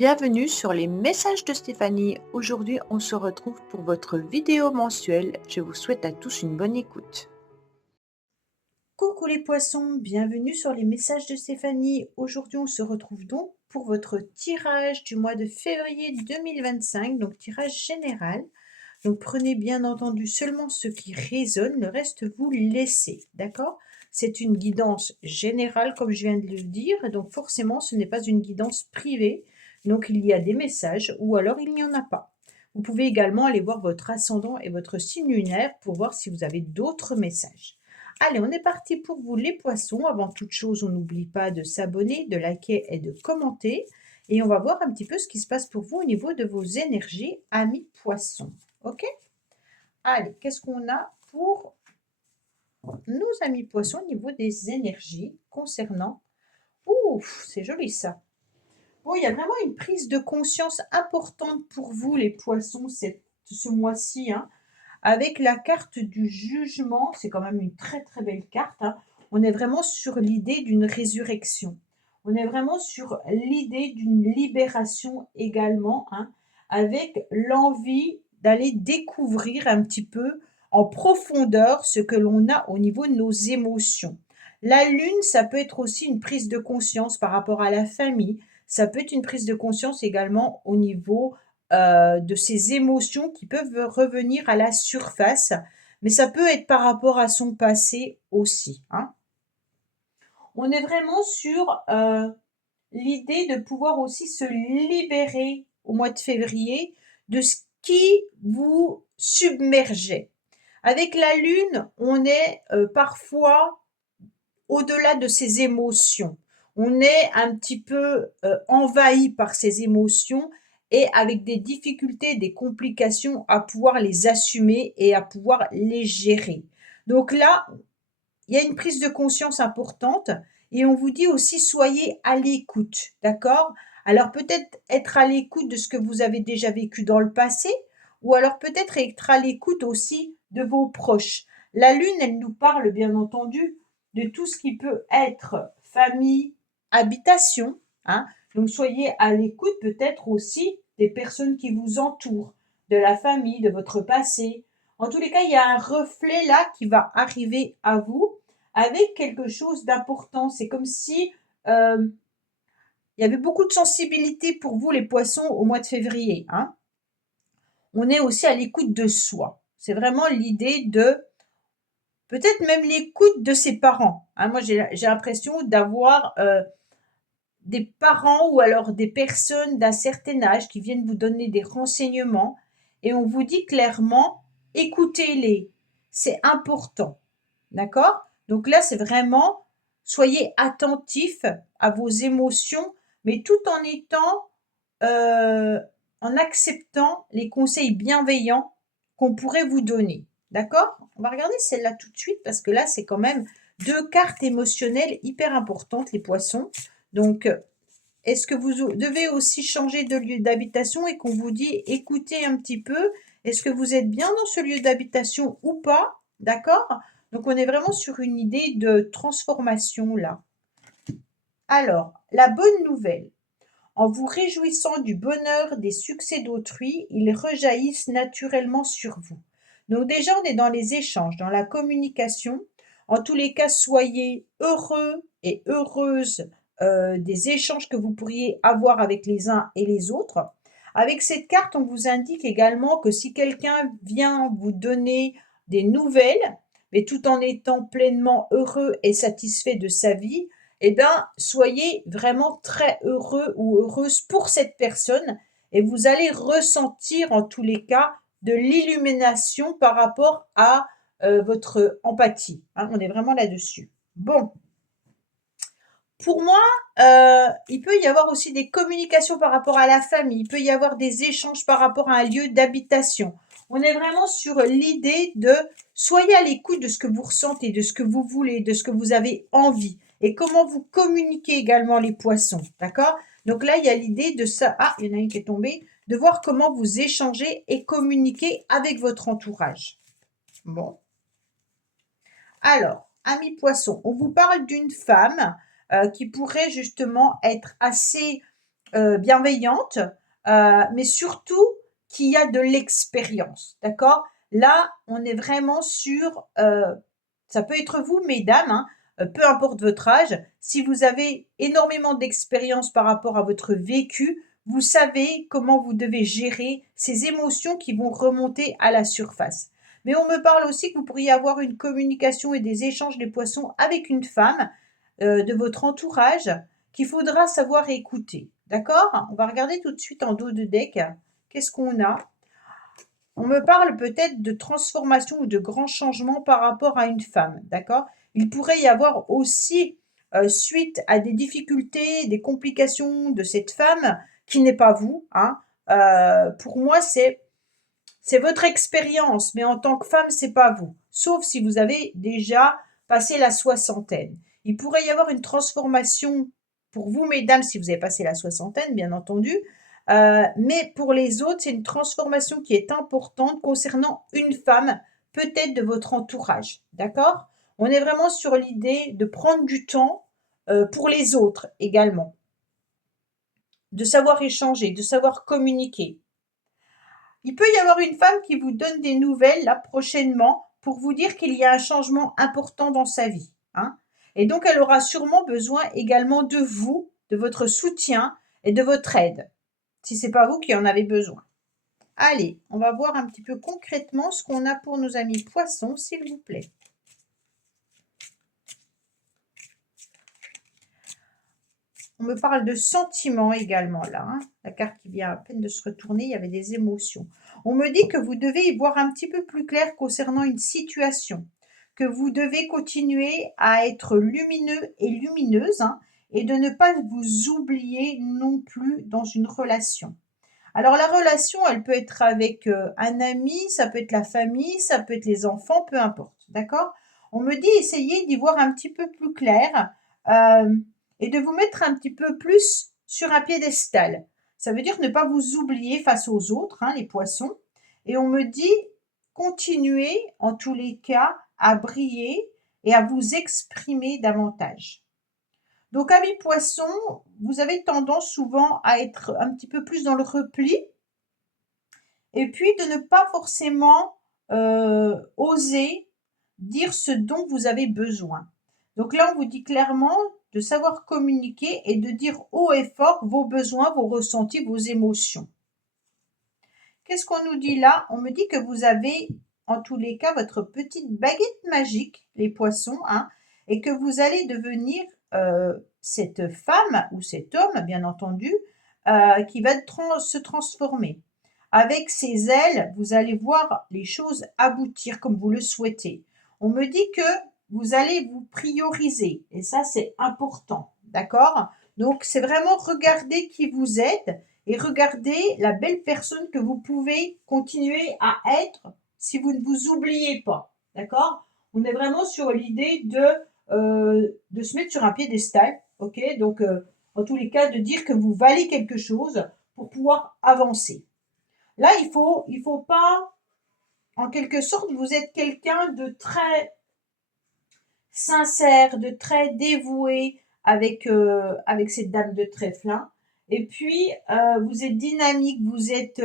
Bienvenue sur les messages de Stéphanie. Aujourd'hui, on se retrouve pour votre vidéo mensuelle. Je vous souhaite à tous une bonne écoute. Coucou les poissons, bienvenue sur les messages de Stéphanie. Aujourd'hui, on se retrouve donc pour votre tirage du mois de février 2025, donc tirage général. Donc prenez bien entendu seulement ce qui résonne, le reste vous laissez, d'accord? C'est une guidance générale comme je viens de le dire, donc forcément ce n'est pas une guidance privée. Donc il y a des messages ou alors il n'y en a pas. Vous pouvez également aller voir votre ascendant et votre signe lunaire pour voir si vous avez d'autres messages. Allez, on est parti pour vous les poissons. Avant toute chose, on n'oublie pas de s'abonner, de liker et de commenter. Et on va voir un petit peu ce qui se passe pour vous au niveau de vos énergies, amis poissons. OK? Allez, qu'est-ce qu'on a pour nos amis poissons au niveau des énergies concernant... Ouf, c'est joli ça. Bon, il y a vraiment une prise de conscience importante pour vous, les poissons, ce mois-ci, hein. Avec la carte du jugement, c'est quand même une très très belle carte, hein. On est vraiment sur l'idée d'une résurrection. On est vraiment sur l'idée d'une libération également, hein, avec l'envie d'aller découvrir un petit peu en profondeur ce que l'on a au niveau de nos émotions. La lune, ça peut être aussi une prise de conscience par rapport à la famille. Ça peut être une prise de conscience également au niveau de ces émotions qui peuvent revenir à la surface, mais ça peut être par rapport à son passé aussi, hein. On est vraiment sur, l'idée de pouvoir aussi se libérer au mois de février de ce qui vous submergeait. Avec la lune, on est, parfois au-delà de ses émotions. On est un petit peu envahi par ces émotions et avec des difficultés, des complications à pouvoir les assumer et à pouvoir les gérer. Donc là, il y a une prise de conscience importante et on vous dit aussi soyez à l'écoute, d'accord? Alors peut-être être à l'écoute de ce que vous avez déjà vécu dans le passé ou alors peut-être être à l'écoute aussi de vos proches. La lune, elle nous parle bien entendu de tout ce qui peut être famille, habitation, hein. Donc soyez à l'écoute peut-être aussi des personnes qui vous entourent, de la famille, de votre passé. En tous les cas, il y a un reflet là qui va arriver à vous avec quelque chose d'important. C'est comme si il y avait beaucoup de sensibilité pour vous, les poissons, au mois de février, hein. On est aussi à l'écoute de soi. C'est vraiment l'idée de peut-être même l'écoute de ses parents, hein. Moi, j'ai l'impression d'avoir des parents ou alors des personnes d'un certain âge qui viennent vous donner des renseignements et on vous dit clairement, écoutez-les, c'est important. D'accord? Donc là, c'est vraiment, soyez attentifs à vos émotions, mais tout en étant, en acceptant les conseils bienveillants qu'on pourrait vous donner. D'accord? On va regarder celle-là tout de suite parce que là, c'est quand même deux cartes émotionnelles hyper importantes, les poissons. Donc, est-ce que vous devez aussi changer de lieu d'habitation et qu'on vous dit écoutez un petit peu, est-ce que vous êtes bien dans ce lieu d'habitation ou pas? D'accord? Donc, on est vraiment sur une idée de transformation là. Alors, la bonne nouvelle. En vous réjouissant du bonheur des succès d'autrui, ils rejaillissent naturellement sur vous. Donc déjà, on est dans les échanges, dans la communication. En tous les cas, soyez heureux et heureuses des échanges que vous pourriez avoir avec les uns et les autres. Avec cette carte, on vous indique également que si quelqu'un vient vous donner des nouvelles, mais tout en étant pleinement heureux et satisfait de sa vie, eh bien, soyez vraiment très heureux ou heureuse pour cette personne et vous allez ressentir en tous les cas de l'illumination par rapport à votre empathie, hein. On est vraiment là-dessus. Bon, pour moi, il peut y avoir aussi des communications par rapport à la famille, il peut y avoir des échanges par rapport à un lieu d'habitation. On est vraiment sur l'idée de soyez à l'écoute de ce que vous ressentez, de ce que vous voulez, de ce que vous avez envie et comment vous communiquez également les poissons, d'accord? Donc là, il y a l'idée de ça. Ah, il y en a une qui est tombée. De voir comment vous échangez et communiquez avec votre entourage. Bon. Alors, amis poissons, on vous parle d'une femme qui pourrait justement être assez bienveillante, mais surtout qui a de l'expérience, d'accord? Là, on est vraiment sur, ça peut être vous, mesdames, hein, peu importe votre âge, si vous avez énormément d'expérience par rapport à votre vécu, vous savez comment vous devez gérer ces émotions qui vont remonter à la surface. Mais on me parle aussi que vous pourriez avoir une communication et des échanges des poissons avec une femme, de votre entourage qu'il faudra savoir écouter. D'accord? On va regarder tout de suite en dos de deck. Qu'est-ce qu'on a? On me parle peut-être de transformation ou de grands changements par rapport à une femme. D'accord? Il pourrait y avoir aussi, suite à des difficultés, des complications de cette femme qui n'est pas vous. Hein, pour moi, c'est votre expérience, mais en tant que femme, c'est pas vous. Sauf si vous avez déjà passé la soixantaine. Il pourrait y avoir une transformation pour vous, mesdames, si vous avez passé la soixantaine, bien entendu. Mais pour les autres, c'est une transformation qui est importante concernant une femme, peut-être de votre entourage. D'accord? On est vraiment sur l'idée de prendre du temps pour les autres également. De savoir échanger, de savoir communiquer. Il peut y avoir une femme qui vous donne des nouvelles là prochainement pour vous dire qu'il y a un changement important dans sa vie. Hein. Et donc, elle aura sûrement besoin également de vous, de votre soutien et de votre aide, si ce n'est pas vous qui en avez besoin. Allez, on va voir un petit peu concrètement ce qu'on a pour nos amis poissons, s'il vous plaît. On me parle de sentiments également là. Hein. La carte qui vient à peine de se retourner, il y avait des émotions. On me dit que vous devez y voir un petit peu plus clair concernant une situation, que vous devez continuer à être lumineux et lumineuse hein, et de ne pas vous oublier non plus dans une relation. Alors la relation, elle peut être avec un ami, ça peut être la famille, ça peut être les enfants, peu importe, d'accord? On me dit essayez d'y voir un petit peu plus clair et de vous mettre un petit peu plus sur un piédestal. Ça veut dire ne pas vous oublier face aux autres, hein, les poissons. Et on me dit continuez en tous les cas à briller et à vous exprimer davantage. Donc, amis poissons, vous avez tendance souvent à être un petit peu plus dans le repli et puis de ne pas forcément oser dire ce dont vous avez besoin. Donc là, on vous dit clairement de savoir communiquer et de dire haut et fort vos besoins, vos ressentis, vos émotions. Qu'est-ce qu'on nous dit là? On me dit que vous avez en tous les cas votre petite baguette magique, les poissons, hein, et que vous allez devenir cette femme ou cet homme, bien entendu, qui va se transformer. Avec ses ailes, vous allez voir les choses aboutir comme vous le souhaitez. On me dit que vous allez vous prioriser, et ça c'est important, d'accord? Donc c'est vraiment regarder qui vous êtes et regardez la belle personne que vous pouvez continuer à être si vous ne vous oubliez pas, d'accord? On est vraiment sur l'idée de se mettre sur un piédestal, ok? Donc, en tous les cas, de dire que vous valez quelque chose pour pouvoir avancer. Là, il faut pas, en quelque sorte, vous êtes quelqu'un de très sincère, de très dévoué avec cette dame de trèfle. Hein. Et puis, vous êtes dynamique, vous êtes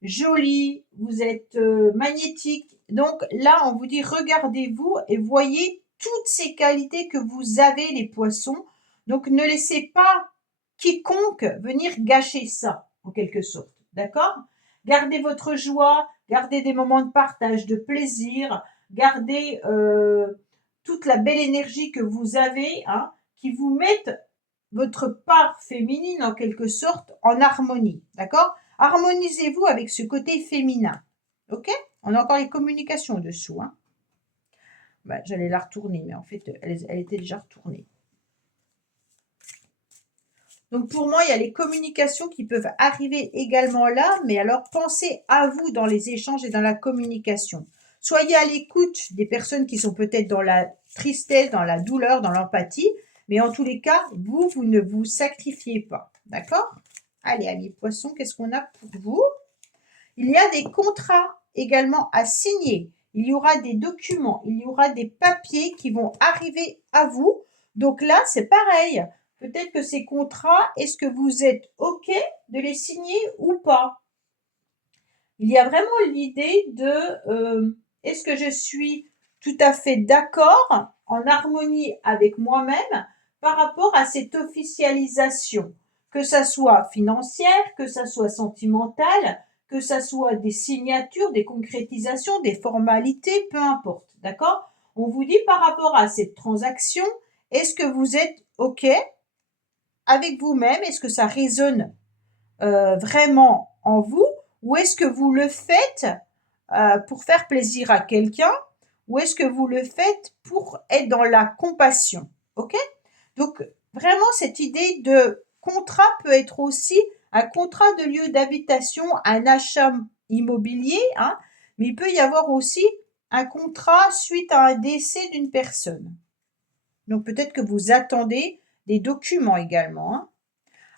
jolie, vous êtes magnétique. Donc là, on vous dit, regardez-vous et voyez toutes ces qualités que vous avez, les poissons. Donc, ne laissez pas quiconque venir gâcher ça, en quelque sorte. D'accord? Gardez votre joie, gardez des moments de partage, de plaisir, gardez toute la belle énergie que vous avez, hein, qui vous mettent votre part féminine en quelque sorte en harmonie, d'accord? Harmonisez-vous avec ce côté féminin, ok? On a encore les communications dessous, hein. Bah, j'allais la retourner, mais en fait, elle était déjà retournée. Donc pour moi, il y a les communications qui peuvent arriver également là, mais alors pensez à vous dans les échanges et dans la communication. Soyez à l'écoute des personnes qui sont peut-être dans la tristesse, dans la douleur, dans l'empathie, mais en tous les cas, vous ne vous sacrifiez pas. D'accord? Allez, amis poissons, qu'est-ce qu'on a pour vous? Il y a des contrats également à signer. Il y aura des documents, il y aura des papiers qui vont arriver à vous. Donc là, c'est pareil. peut-être que ces contrats, est-ce que vous êtes OK de les signer ou pas? Il y a vraiment l'idée de est-ce que je suis tout à fait d'accord, en harmonie avec moi-même par rapport à cette officialisation, que ça soit financière, que ça soit sentimentale, que ça soit des signatures, des concrétisations, des formalités, peu importe, d'accord? On vous dit par rapport à cette transaction, est-ce que vous êtes OK avec vous-même? Est-ce que ça résonne vraiment en vous, ou est-ce que vous le faites pour faire plaisir à quelqu'un, ou est-ce que vous le faites pour être dans la compassion? Ok? Donc vraiment cette idée de contrat peut être aussi un contrat de lieu d'habitation, un achat immobilier, hein, mais il peut y avoir aussi un contrat suite à un décès d'une personne. Donc peut-être que vous attendez des documents également, hein.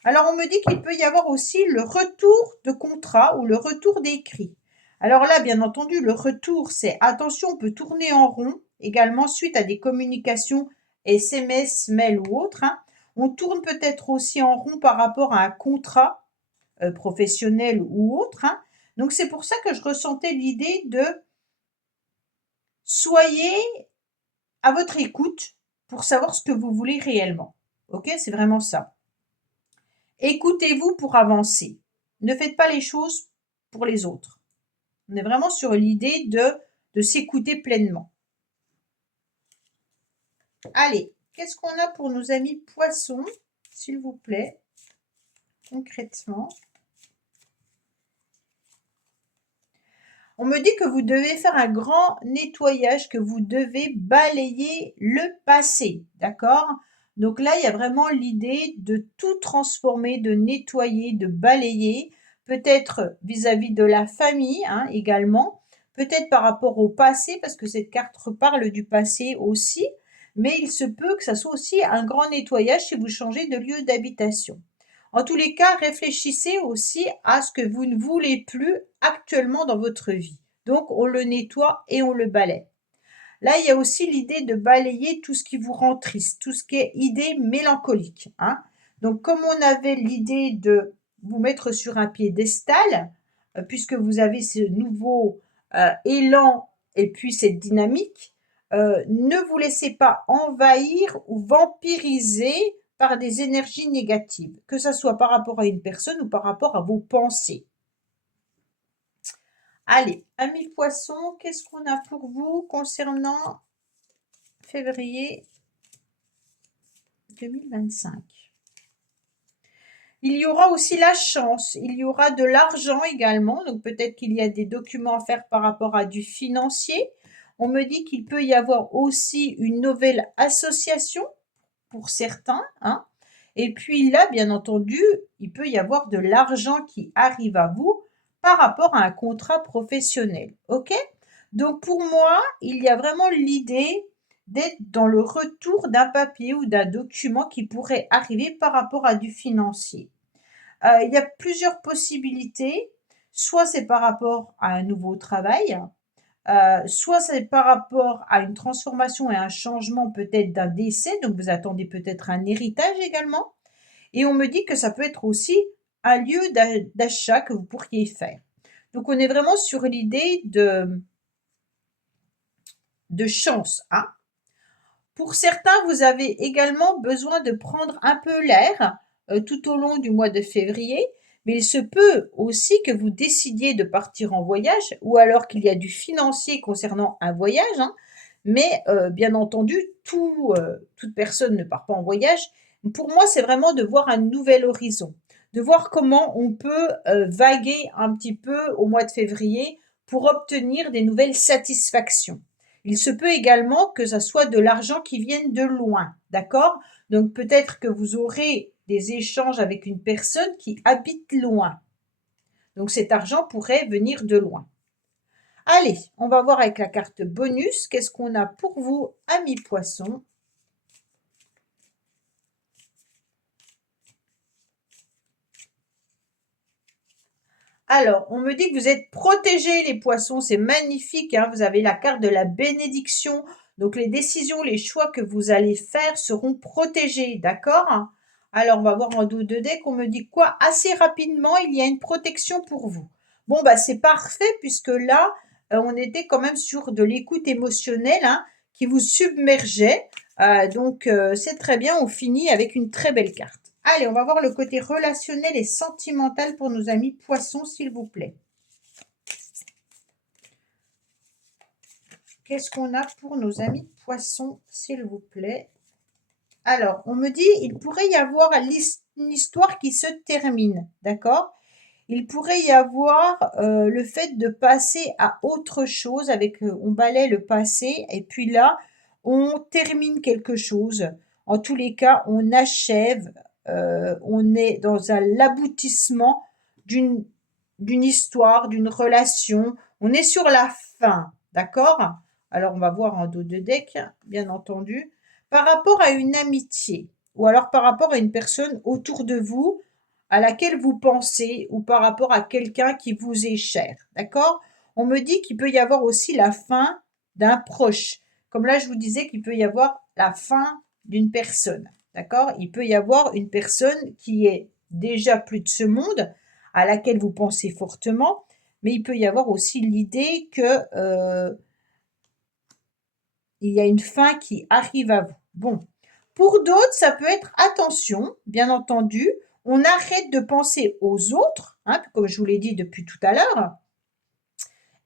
Alors, on me dit qu'il peut y avoir aussi le retour de contrat ou le retour d'écrit. Alors là, bien entendu, le retour, c'est attention, on peut tourner en rond également suite à des communications SMS, mail ou autre, hein. On tourne peut-être aussi en rond par rapport à un contrat professionnel ou autre, hein. Donc, c'est pour ça que je ressentais l'idée de soyez à votre écoute pour savoir ce que vous voulez réellement. Ok, c'est vraiment ça. Écoutez-vous pour avancer. Ne faites pas les choses pour les autres. On est vraiment sur l'idée de s'écouter pleinement. Allez, qu'est-ce qu'on a pour nos amis poissons, s'il vous plaît, concrètement? On me dit que vous devez faire un grand nettoyage, que vous devez balayer le passé, d'accord? Donc là, il y a vraiment l'idée de tout transformer, de nettoyer, de balayer, peut-être vis-à-vis de la famille, hein, également, peut-être par rapport au passé, parce que cette carte reparle du passé aussi, mais il se peut que ça soit aussi un grand nettoyage si vous changez de lieu d'habitation. En tous les cas, réfléchissez aussi à ce que vous ne voulez plus actuellement dans votre vie. Donc, on le nettoie et on le balaie. Là, il y a aussi l'idée de balayer tout ce qui vous rend triste, tout ce qui est idée mélancolique, hein. Donc, comme on avait l'idée de vous mettre sur un piédestal, puisque vous avez ce nouveau élan et puis cette dynamique, ne vous laissez pas envahir ou vampiriser par des énergies négatives, que ce soit par rapport à une personne ou par rapport à vos pensées. Allez, amis poissons, qu'est-ce qu'on a pour vous concernant février 2025? Il y aura aussi la chance, il y aura de l'argent également, donc peut-être qu'il y a des documents à faire par rapport à du financier. On me dit qu'il peut y avoir aussi une nouvelle association pour certains, hein. Et puis là, bien entendu, il peut y avoir de l'argent qui arrive à vous par rapport à un contrat professionnel. OK? Donc pour moi, il y a vraiment l'idée d'être dans le retour d'un papier ou d'un document qui pourrait arriver par rapport à du financier. Il y a plusieurs possibilités. Soit c'est par rapport à un nouveau travail, soit c'est par rapport à une transformation et un changement peut-être d'un décès, donc vous attendez peut-être un héritage également. Et on me dit que ça peut être aussi un lieu d'achat que vous pourriez faire. Donc on est vraiment sur l'idée de chance, hein. Pour certains, vous avez également besoin de prendre un peu l'air tout au long du mois de février, mais il se peut aussi que vous décidiez de partir en voyage ou alors qu'il y a du financier concernant un voyage, hein. Mais bien entendu, toute personne ne part pas en voyage. Pour moi, c'est vraiment de voir un nouvel horizon, de voir comment on peut vaguer un petit peu au mois de février pour obtenir des nouvelles satisfactions. Il se peut également que ça soit de l'argent qui vienne de loin, d'accord? Donc peut-être que vous aurez des échanges avec une personne qui habite loin. Donc cet argent pourrait venir de loin. Allez, on va voir avec la carte bonus, qu'est-ce qu'on a pour vous, amis poissons? Alors, on me dit que vous êtes protégés, les poissons, c'est magnifique, hein. Vous avez la carte de la bénédiction. Donc, les décisions, les choix que vous allez faire seront protégés, d'accord? Alors, on va voir en dos de deck, on me dit quoi? Assez rapidement, il y a une protection pour vous. Bon, bah, c'est parfait puisque là, on était quand même sur de l'écoute émotionnelle, hein, qui vous submergeait. Donc, c'est très bien, on finit avec une très belle carte. Allez, on va voir le côté relationnel et sentimental pour nos amis poissons, s'il vous plaît. Qu'est-ce qu'on a pour nos amis poissons, s'il vous plaît? Alors, on me dit, il pourrait y avoir une histoire qui se termine, d'accord? Il pourrait y avoir le fait de passer à autre chose avec, on balaie le passé et puis là, on termine quelque chose. En tous les cas, on achève, on est dans l'aboutissement d'une d'une histoire, d'une relation. On est sur la fin, d'accord? Alors, on va voir en dos de deck, bien entendu. Par rapport à une amitié ou alors par rapport à une personne autour de vous à laquelle vous pensez ou par rapport à quelqu'un qui vous est cher, d'accord? On me dit qu'il peut y avoir aussi la fin d'un proche. Comme là, je vous disais qu'il peut y avoir la fin d'une personne, d'accord? Il peut y avoir une personne qui est déjà plus de ce monde, à laquelle vous pensez fortement, mais il peut y avoir aussi l'idée que il y a une fin qui arrive à vous. Bon, pour d'autres, ça peut être attention, bien entendu, on arrête de penser aux autres, hein, comme je vous l'ai dit depuis tout à l'heure.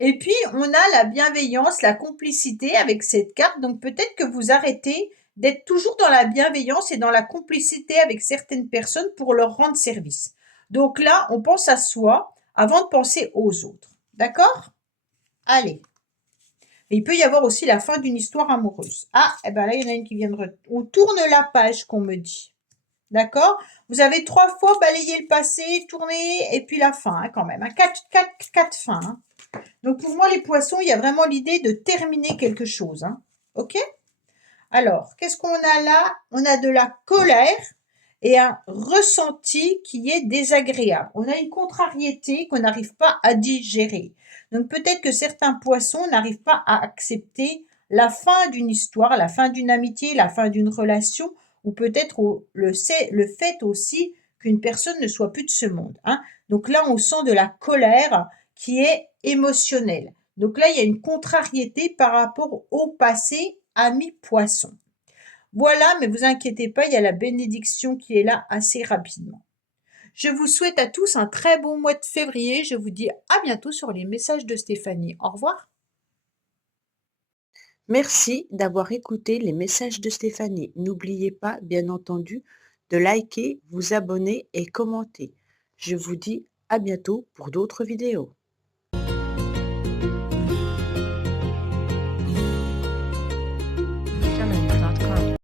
Et puis, on a la bienveillance, la complicité avec cette carte. Donc, peut-être que vous arrêtez d'être toujours dans la bienveillance et dans la complicité avec certaines personnes pour leur rendre service. Donc là, on pense à soi avant de penser aux autres. D'accord? Allez. Et il peut y avoir aussi la fin d'une histoire amoureuse. Ah, et ben là, il y en a une qui vient de... On tourne la page, qu'on me dit. D'accord? Vous avez 3 fois balayé le passé, tourné, et puis la fin, hein, quand même. Hein. 4 fins. Hein. Donc, pour moi, les poissons, il y a vraiment l'idée de terminer quelque chose. Hein. OK? Alors, qu'est-ce qu'on a là? On a de la colère et un ressenti qui est désagréable. On a une contrariété qu'on n'arrive pas à digérer. Donc peut-être que certains poissons n'arrivent pas à accepter la fin d'une histoire, la fin d'une amitié, la fin d'une relation, ou peut-être le fait aussi qu'une personne ne soit plus de ce monde. Hein. Donc là, on sent de la colère qui est émotionnelle. Donc là, il y a une contrariété par rapport au passé ami poisson. Voilà, mais vous inquiétez pas, il y a la bénédiction qui est là assez rapidement. Je vous souhaite à tous un très bon mois de février. Je vous dis à bientôt sur les messages de Stéphanie. Au revoir. Merci d'avoir écouté les messages de Stéphanie. N'oubliez pas, bien entendu, de liker, vous abonner et commenter. Je vous dis à bientôt pour d'autres vidéos.